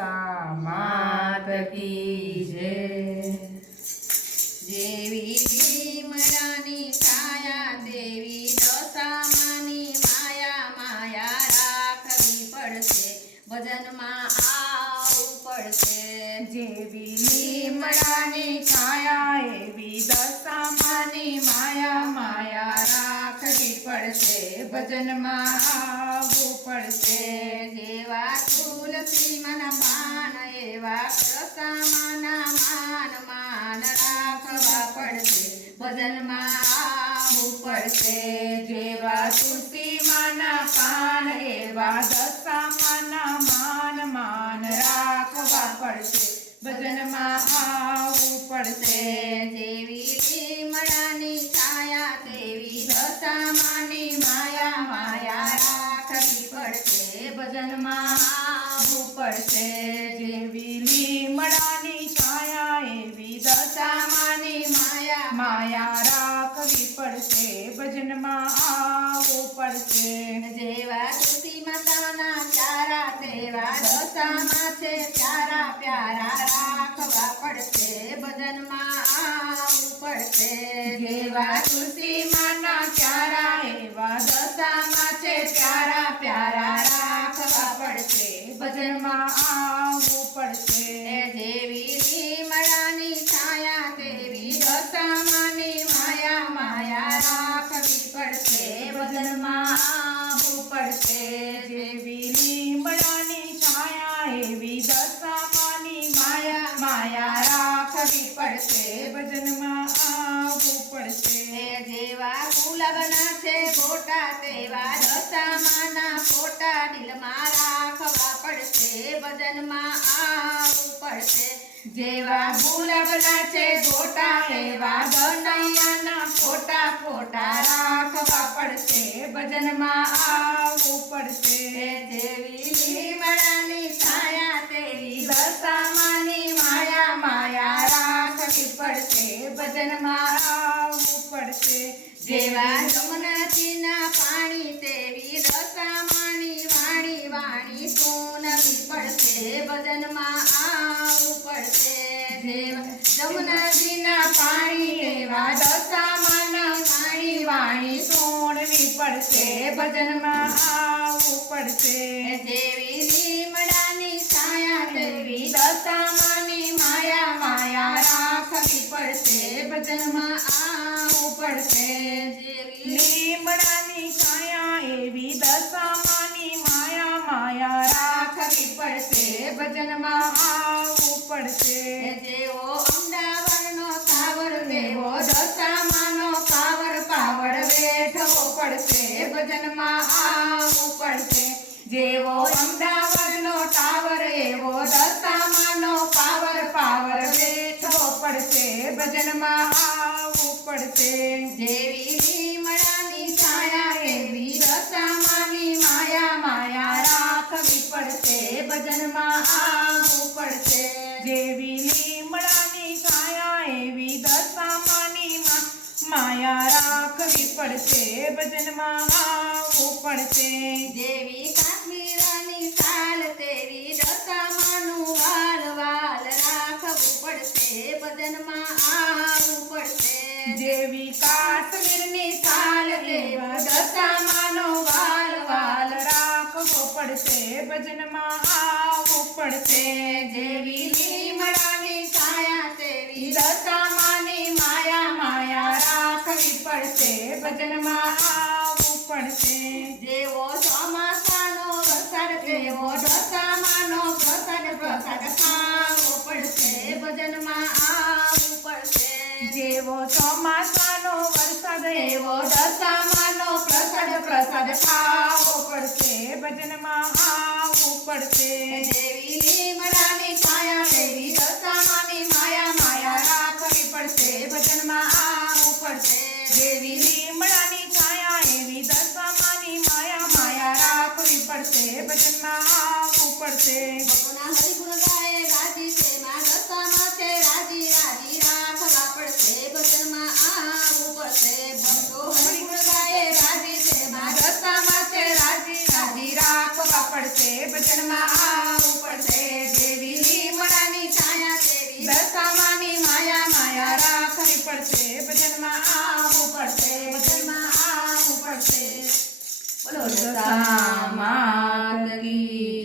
દશા માત કી જય। જેવી લીમડાની છાયા દેવી દશામાની માયા માયા રાખવી પડશે ભજનમાં આવવું પડશે। જેવી લીમડાની છાયા એવી દશામાની માયા માયા રાખવી પડશે ભજનમાં આવવું પડશે। જેવા તુલસીમાના પાન એવા દશામાના માન માન રાખવા પડશે ભજનમાં આવવું પડશે। જેવા તુલસીમાના પાન એવા દશામાના માન માન રાખવા પડશે ભજનમાં આવવું પડશે। જેવી લીમડાની છાયા તેવી દશામાની માયા માયા રાખવી પડશે ભજનમાં આવવું પડશે। જેવી લીમડાની છાયા એવી દશામાની માયા માયા રાખવી પડશે ભજનમાં આવવું પડશે। જેવા તુલસી માતાના ચારા તેવા દશામાં છે પ્યારા પ્યારા રાખવા પડશે ભજનમાં આવવું પડશે। જેવા તુલસી માના ચારા એવા દશામાં છે પ્યારા પ્યારા રાખવા પડશે ભજનમાં આવવું પડશે। જેવી લીમડાની છાયા તેવી દશામાની માયા માયા રાખવી પડશે ભજનમાં આવવું પડશે। જેવી લીમડાની છાયા એવી દશામાની માયા માયા રાખવી પડશે ભજનમાં આવવું પડશે। જેવા ગુલાબના છે ફોટા તેવા દશામાના ફોટા દિલમાં રાખવા પડશે ભજનમાં આવવું પડશે। જેવા ગુલાબના છે ગોટા એવા દશામાના ફોટા ફોટા રાખવા પડશે ભજનમાં આવવું પડશે। જેવી લીમડાની છાયા તેવી દશામાની માયા માયા રાખવી પડશે ભજનમાં આવવું પડશે। જેવા જમનાજીના પાણી તેવી દશામાની વાણી વાણી સુનવી પડશે ભજનમાં આવવું પડશે। જેવા જમનાજીના પાણી એવા દશામાના વાણી વાણી સોણવી પડશે ભજનમાં આવવું પડશે। જેવી લીમડાની છાયા એવી દશામાની માયા માયા રાખવી પડશે ભજનમાં આવવું પડશે। લીમડાની છાયા એવી દશામાની માયા માયા રાખવી પડશે ભજનમાં આવવું પડશે। જેવો અમદાવાદનો કાવર એવો દશામાનો પાવર પાવર વેઠવો પડશે ભજનમાં આવવું પડશે। જેવો અમદાવાદનો ટાવર એવો દશામાનો પાવર પાવર વેઠવો પડશે ભજનમાં આવવું પડશે। જેવી લીમડાની છાયા એવી દશામાની માયા માયા રાખવી પડશે ભજનમાં આવવું પડશે। જેવી લીમડાની છાયા એવી દશામાની માયા રાખવી પડશે ભજનમાં આવવું પડશે। જેવી કાશ્મીરની સાલ તેવી દશામાનું વાલ વાલ રાખવું પડશે ભજનમાં આવવું પડશે। જેવી કાશ્મીરની સાલ એવા દશામાનો વાલ વાલ રાખવો પડશે ભજનમાં આવવું પડશે। જેવી લીમડાની છાયા તેવી દશામાની માયા માયા રાખવી પડશે ભજનમાં આવવું પડશે। જેવો ચોમાસાનો વરસાદ તેવો દશામાનો પ્રસાદ પ્રસાદ ખાવો પડશે ભજનમાં આવવું પડશે। જેવો ચોમાસાનો વરસાદ એવો દશામાનો પ્રસાદ પ્રસાદ ખાવો પડશે ભજનમાં આવવું પડશે। જેવી લીમડાની છાયા એવી દશામાની માયા માયા રાખવી પડશે ભજનમાં આવવું પડશે। જેવી લીમડાની છાયા એવી દશામાની માયા માયા રાખવી પડશે ભજનમાં આવવું પડશે। ભગવાનના હરિગુણ ગાય રાજી છે માં દશામાં છે રાજી રાજી રાખવા પડશે ભજનમાં આવવું પડશે। ભક્તો હરિગુણ ગાય રાજી છે માં દશામાં છે રાજી રાજી રાખવા પડશે ભજનમાં આવવું પડશે। રાખવી પડશે ભજનમાં આવવું પડશે ભજનમાં આવવું પડશે બોલો દશા માત કી